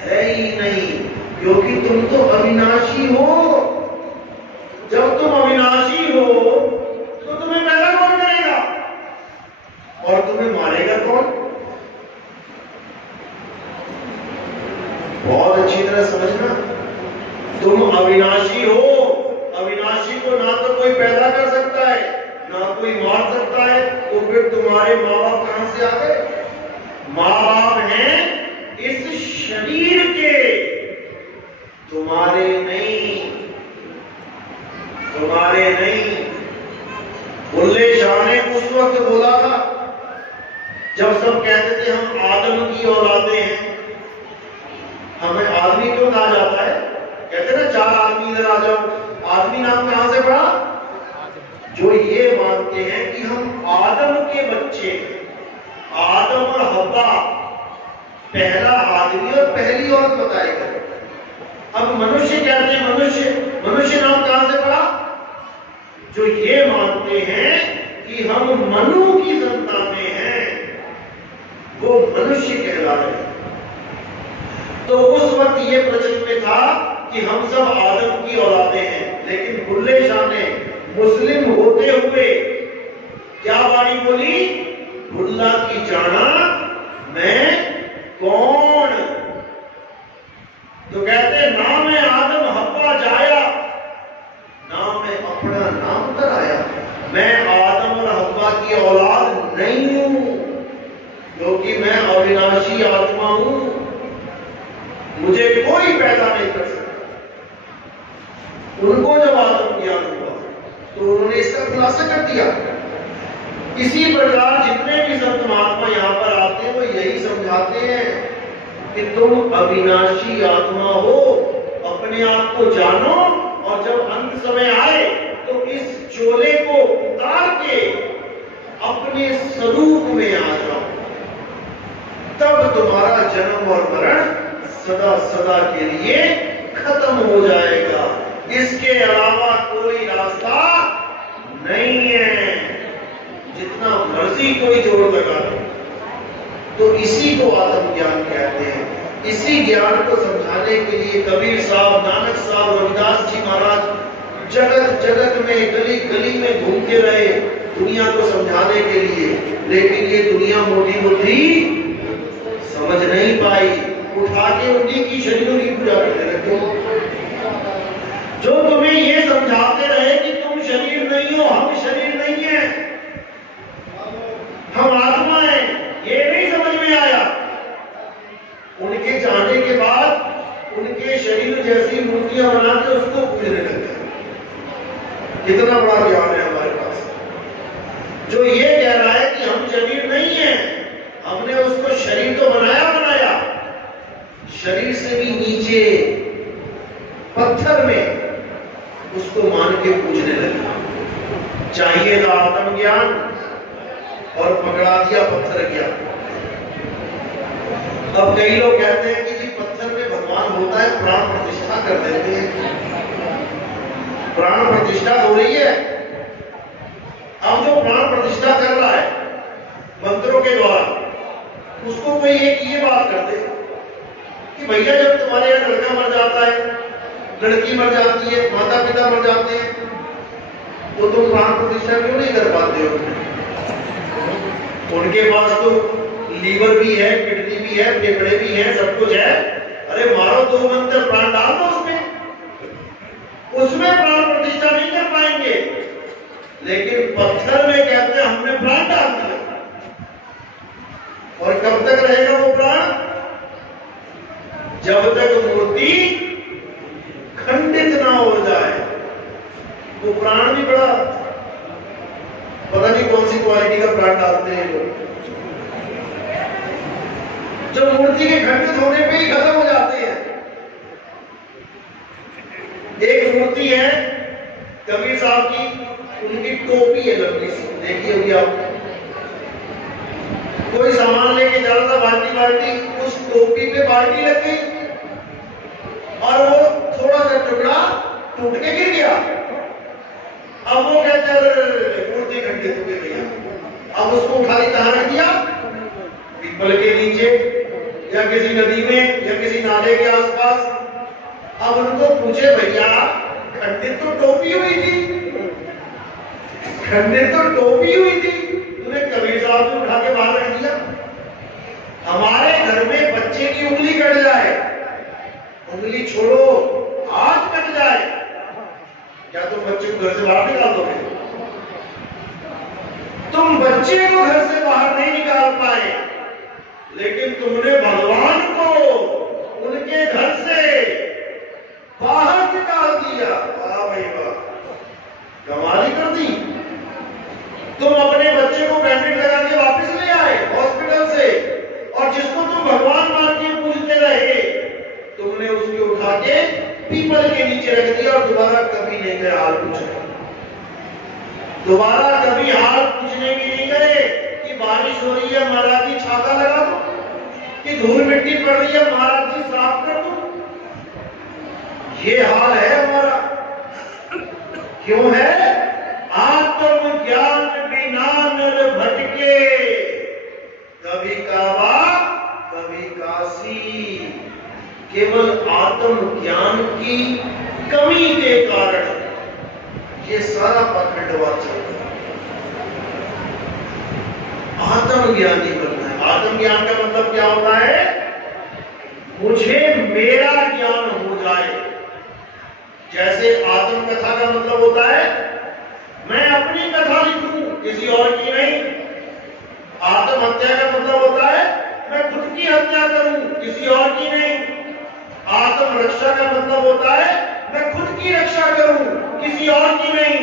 है ही नहीं, क्योंकि तुम तो अविनाशी हो। जब तुम अविनाशी हो तो तुम्हें पैदा कौन करेगा और तुम्हें मारेगा कौन? बहुत अच्छी तरह समझना। तुम अविनाशी हो। अविनाशी को ना तो कोई पैदा कर सकता है, ना कोई मार सकता है। तो फिर तुम्हारे माँ बाप कहां से आ गए? माँ बाप हैं इस शरीर के, तुम्हारे नहीं, तुम्हारे नहीं। बुल्ले शाह ने उस वक्त बोला था जब सब कहते थे हम आदम की औलादे हैं। हमें आदमी क्यों कहा जाता है? कहते ना 4 आदमी इधर आ जाओ। आदमी नाम कहां से पड़ा? जो ये मानते हैं कि हम आदम के बच्चे हैं। आदम और हव्वा, पहला आदमी और पहली औरत बताई गई। अब मनुष्य कहते हैं, मनुष्य नाम कहां से पड़ा? जो ये मानते हैं कि हम मनु की संतानें हैं, वो मनुष्य कहला रहे हैं। तो उस वक्त ये प्रचलित में था कि हम सब आदम की औलादे हैं, लेकिन बुल्ले शाह ने मुस्लिम होते हुए क्या वाणी बोली? बुल्ला की जाना मैं कौन? तो कहते ना मैं आदम हव्वा जाया, ना मैं अपना नाम कराया, मैं आदम और हव्वा की औलाद नहीं हूं, क्योंकि मैं अविनाशी आत्मा हूं, मुझे कोई पैदा नहीं कर सकता। उनको जब आत्म ज्ञान हुआ तो उन्होंने इसका खुलासा कर दिया। इसी प्रकार जितने भी संत महात्मा यहाँ पर आते हैं वो यही समझाते हैं कि तुम अविनाशी आत्मा हो, अपने आप को जानो, और जब अंत समय आए तो इस चोले को उतार के अपने स्वरूप में आ जाओ, तब तुम्हारा जन्म और मरण सदा सदा के लिए खत्म हो जाएगा। इसके अलावा कोई रास्ता नहीं है, जितना मर्जी कोई जोर लगा दो। तो इसी को आत्म ज्ञान कहते हैं। इसी ज्ञान को समझाने के लिए कबीर साहब, नानक साहब, रविदास जी महाराज जगत जगत में, गली गली में घूमते रहे दुनिया को समझाने के लिए, लेकिन ये दुनिया मोटी मोटी समझ नहीं पाई। उठा के उन्हीं की शरीरों की पूजा करने लगे। जो तुम्हें ये समझाते रहे कि तुम शरीर नहीं हो, हम शरीर नहीं है, हम आत्मा है, ये नहीं समझ में आया। उनके जाने के बाद उनके शरीर जैसी मूर्तियां बना के उसको पूजने लगे। कितना बड़ा ज्ञान है हमारे पास। जो ये कह रहा है कि हम शरीर नहीं है, हमने उसको शरीर तो बनाया, शरीर से भी नीचे पत्थर में उसको मान के पूजने लगे। चाहिए था आत्म ज्ञान और पकड़ा दिया पत्थर ज्ञान। अब कई लोग कहते हैं कि जी पत्थर में भगवान होता है, प्राण प्रतिष्ठा कर देते हैं। प्राण प्रतिष्ठा हो रही है। अब जो प्राण प्रतिष्ठा कर रहा है मंत्रों के द्वारा, उसको कोई एक ये बात करते कि भैया जब तुम्हारे यहाँ लड़का मर जाता है, लड़की मर जाती है, माता पिता मर जाते हैं, तो तुम प्राण प्रतिष्ठा क्यों नहीं कर पाते हो? उनके पास तो लीवर भी है, किडनी भी है, फेफड़े भी है, सब कुछ है। अरे मारो 2 मंत्र, प्राण डाल दो उसमें प्राण प्रतिष्ठा नहीं कर पाएंगे। लेकिन पत्थर में कहते हैं हमने प्राण डाल दिया। और कब तक रहेगा वो प्राण? जब तक मूर्ति खंडित ना हो जाए। वो प्राण भी बड़ा पता नहीं कौन सी क्वालिटी का प्राण डालते हैं लोग, जो मूर्ति के खंडित होने पे ही खत्म हो जाते हैं। एक मूर्ति है कबीर साहब की, उनकी टोपी है लंबी सी, देखिए होगी आप। कोई सामान लेके जा रहा था बाल्टी, उस टोपी पे बाल्टी लग गई और वो थोड़ा सा टुकड़ा टूट के गिर गया। अब वो कहते हैं मूर्ति खंडित हो गई भैया। अब उसको उठा के कहां रख दिया? पीपल के नीचे या किसी नदी में या किसी नाले के आसपास। अब उनको पूछे भैया खंडित तो टोपी हुई थी, खंडित तो टोपी हुई थी, तूने कबीर साहब को उठा के बाहर रख दिया। हमारे घर में बच्चे की उंगली कट जाए, उंगली छोड़ो हाथ कट जाए, क्या तुम बच्चे को घर से बाहर निकाल दोगे? तुम बच्चे को घर से बाहर नहीं निकाल पाए, लेकिन तुमने भगवान को उनके घर से बाहर निकाल दिया। वाह भाई वाह, कमाल ही कर दी। तुम अपने बच्चे को बैंडेज लगा के वापस ले आए हॉस्पिटल से, और जिसको तुम भगवान मान के पूजते रहे, तुमने उसको उठा के पीपल के नीचे रख दिया और दोबारा कभी नहीं गए हाल पूछने। दोबारा कभी हाल पूछने भी नहीं गए कि बारिश हो रही है महाराज जी छाता लगा दो, कि धूल मिट्टी पड़ रही है महाराज जी साफ कर दो। ये हाल है हमारा। क्यों है? आत्मज्ञान बिना नर भटके, कभी काबा कभी काशी। केवल आत्मज्ञान की कमी के कारण ये सारा पाखंडवाद चल रहा है। आत्मज्ञानी बनना है। आत्मज्ञान का मतलब क्या होता है? मुझे मेरा ज्ञान हो जाए। जैसे आत्मकथा का मतलब होता है मैं अपनी कथा लिखूं, किसी और की नहीं। आत्महत्या का मतलब होता है मैं खुद की हत्या करूं, किसी और की नहीं। आत्मरक्षा का मतलब होता है मैं खुद की रक्षा करूं, किसी और की नहीं।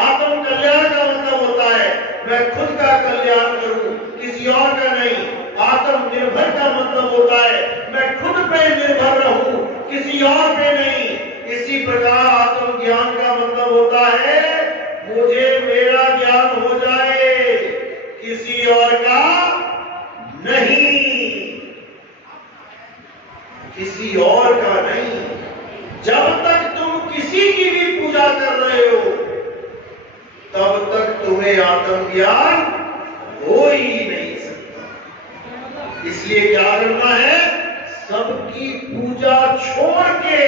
आत्म कल्याण का मतलब होता है मैं खुद का कल्याण करूं, किसी और का नहीं। आत्मनिर्भर का मतलब होता है मैं खुद पे निर्भर रहूं, किसी और पे नहीं। इसी प्रकार आत्मज्ञान का मतलब होता है मुझे मेरा ज्ञान हो जाए, किसी और का नहीं, किसी और का नहीं। जब तक तुम किसी की भी पूजा कर रहे हो तब तक तुम्हें आत्मज्ञान हो ही नहीं सकता। इसलिए क्या करना है? सबकी पूजा छोड़ के,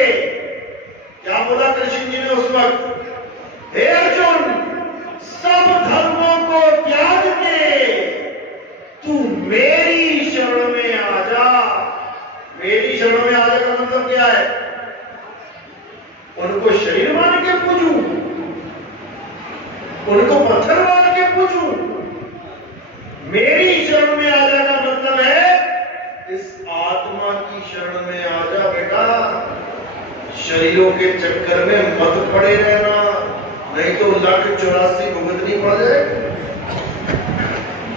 क्या बोला कृष्ण जी ने उस वक्त? हे अर्जुन, सब धर्मों को त्याग के तू मेरी शरण में आ जा। मेरी शरण में आने का मतलब क्या है? उनको शरीर मान के पूजूं, उनको पत्थर मान के पूजूं। मेरी शरण में आ जाना मतलब है इस आत्मा की शरण में आ जा बेटा। शरीरों के चक्कर में मत पड़े रहना, नहीं तो 1,84 भुगतनी पड़ जाए।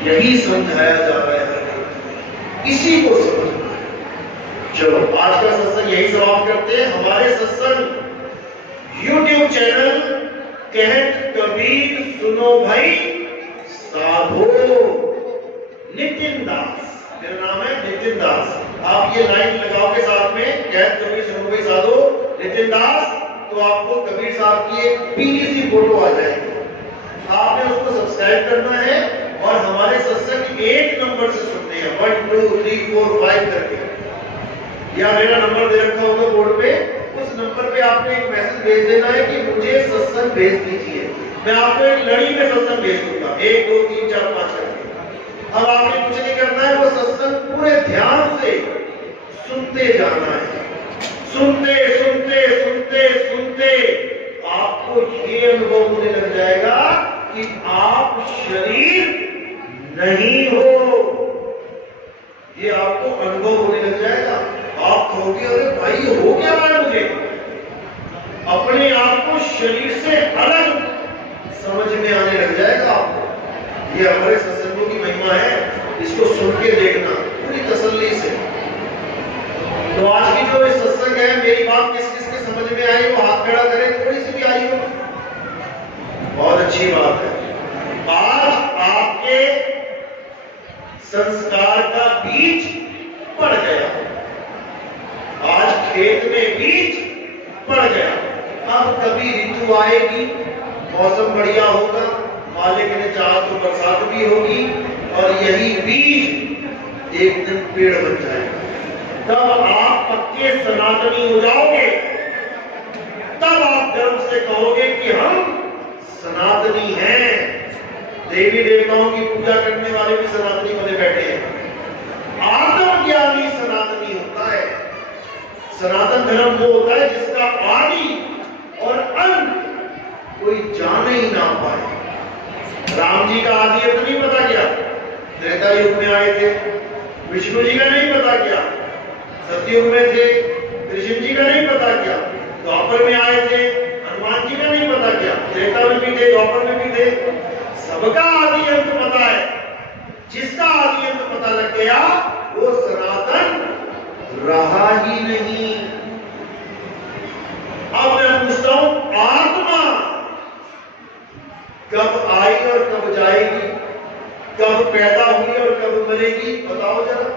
यही समझाया जा रहा है, इसी को समझना है। चलो आज का सत्संग यही समाप्त करते हैं। हमारे सत्संग YouTube चैनल कहत कबीर सुनो भाई साधो, नितिन दास, मेरा नाम है नितिन दास। आप ये लाइन लगाओगे साथ में, कहत कबीर सुनो भाई साधो नितिन दास, तो आपको कबीर साहब की एक पीली सी फोटो आ जाएगी। आपने उसको सब्सक्राइब करना है और हमारे सत्संग 1 नंबर से सुनते हैं, 1 2 3 4 5 करके, या मेरा नंबर दे रखा होगा बोर्ड पे, उस नंबर पे आपने एक मैसेज भेज देना है कि मुझे सत्संग भेज दीजिए। मैं आपको एक लड़ी में सत्संग भेज दूंगा, 1 2 3 4 5 करके। अब आपने कुछ नहीं करना है, वो सत्संग पूरे ध्यान से सुनते जाना है। सुनते सुनते सुनते सुनते आपको ये अनुभव होने लग जाएगा कि आप शरीर नहीं हो। ये आपको अनुभव होने लग जाएगा। आप कहोगे अरे भाई हो क्या रहा है मुझे? अपने आप को शरीर से अलग समझ में आने लग जाएगा आपको। ये हमारे सत्संगों की महिमा है, इसको सुन के देखना पूरी तसल्ली से। तो आज की जो इस सत्संग है, मेरी बात किस किस के समझ में आई वो हाथ खड़ा करे, थोड़ी सी भी आई हो, बहुत अच्छी बात है। आज आपके संस्कार का बीज पड़ गया, आज खेत में बीज पड़ गया। अब कभी ऋतु आएगी, मौसम बढ़िया होगा, मालिक ने चाहा तो बरसात भी होगी और यही बीज एक दिन पेड़ बन जाएगा। तब आप पक्के सनातनी हो जाओगे। तब आप गर्व से कहोगे कि हम सनातनी हैं। देवी देवताओं की पूजा करने वाले भी सनातनी बने बैठे हैं। आत्मज्ञानी सनातनी होता है। सनातन धर्म वो होता है जिसका आदि और अंत कोई जाने ही ना पाए। राम जी का आदि अंत नहीं पता क्या? त्रेता युग में आए थे। विष्णु जी का नहीं पता क्या? सतयुग में थे। कृष्ण जी का नहीं पता क्या? द्वापर में आए थे। हनुमान जी का नहीं पता क्या? त्रेता में भी थे, द्वापर में भी थे। सबका आदि अंत पता है। जिसका आदि अंत पता लग गया वो सनातन रहा ही नहीं। अब मैं पूछता हूं, आत्मा कब आई और कब जाएगी? कब पैदा बनेगी? बताओ जरा।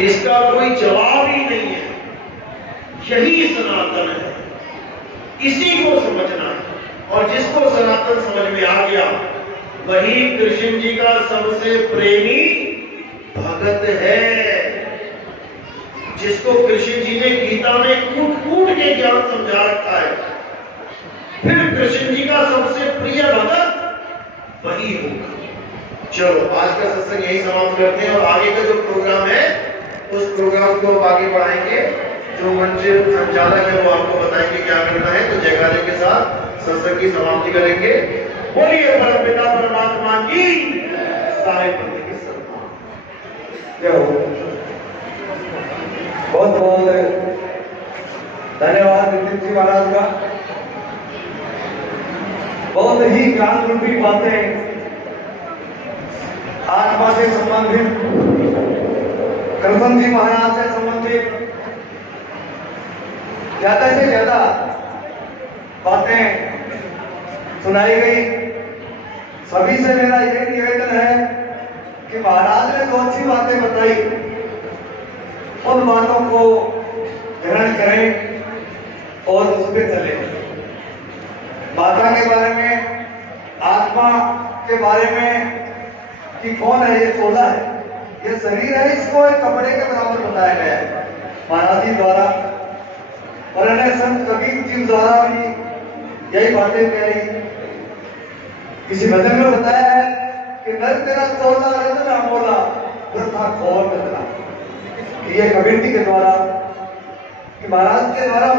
इसका कोई जवाब ही नहीं है। यही सनातन है, इसी को समझना है। और जिसको सनातन समझ में आ गया वही कृष्ण जी का सबसे प्रेमी भगत है। जिसको कृष्ण जी ने गीता में कूट कूट के ज्ञान समझा रखा है, फिर कृष्ण जी का सबसे प्रिय भगत वही होगा। चलो आज का सत्संग यही समाप्त करते हैं और आगे का जो प्रोग्राम है उस प्रोग्राम को आगे बढ़ाएंगे। जो मंच संचालक है वो आपको बताएंगे क्या करना है। तो जयकारे के साथ सत्संग की समाप्ति करेंगे। बोलिए परमपिता परमात्मा की सारे बंदे की सत्ता। बहुत बहुत धन्यवाद नितिन जी महाराज का। बहुत ही ज्ञान रूपी बातें आत्मा से संबंधित, कृष्ण जी महाराज से संबंधित ज्यादा से ज्यादा बातें सुनाई गई। सभी से मेरा यह निवेदन है कि महाराज ने जो अच्छी बातें बताई उन बातों को ग्रहण करें और उस पर चले। माता के बारे में, आत्मा के बारे में कि कौन है, ये चोला है, ये शरीर है, इसको एक कपड़े के बराबर बताया गया है महाराज जी द्वारा। और अन्य संत कबीर जी द्वारा भी यही बातें कही। किसी भजन में बताया है कि नर तेरा चोला रत्न अमोला वृथा खोल रत्ना। ये कबीर जी के द्वारा, कि महाराज के द्वारा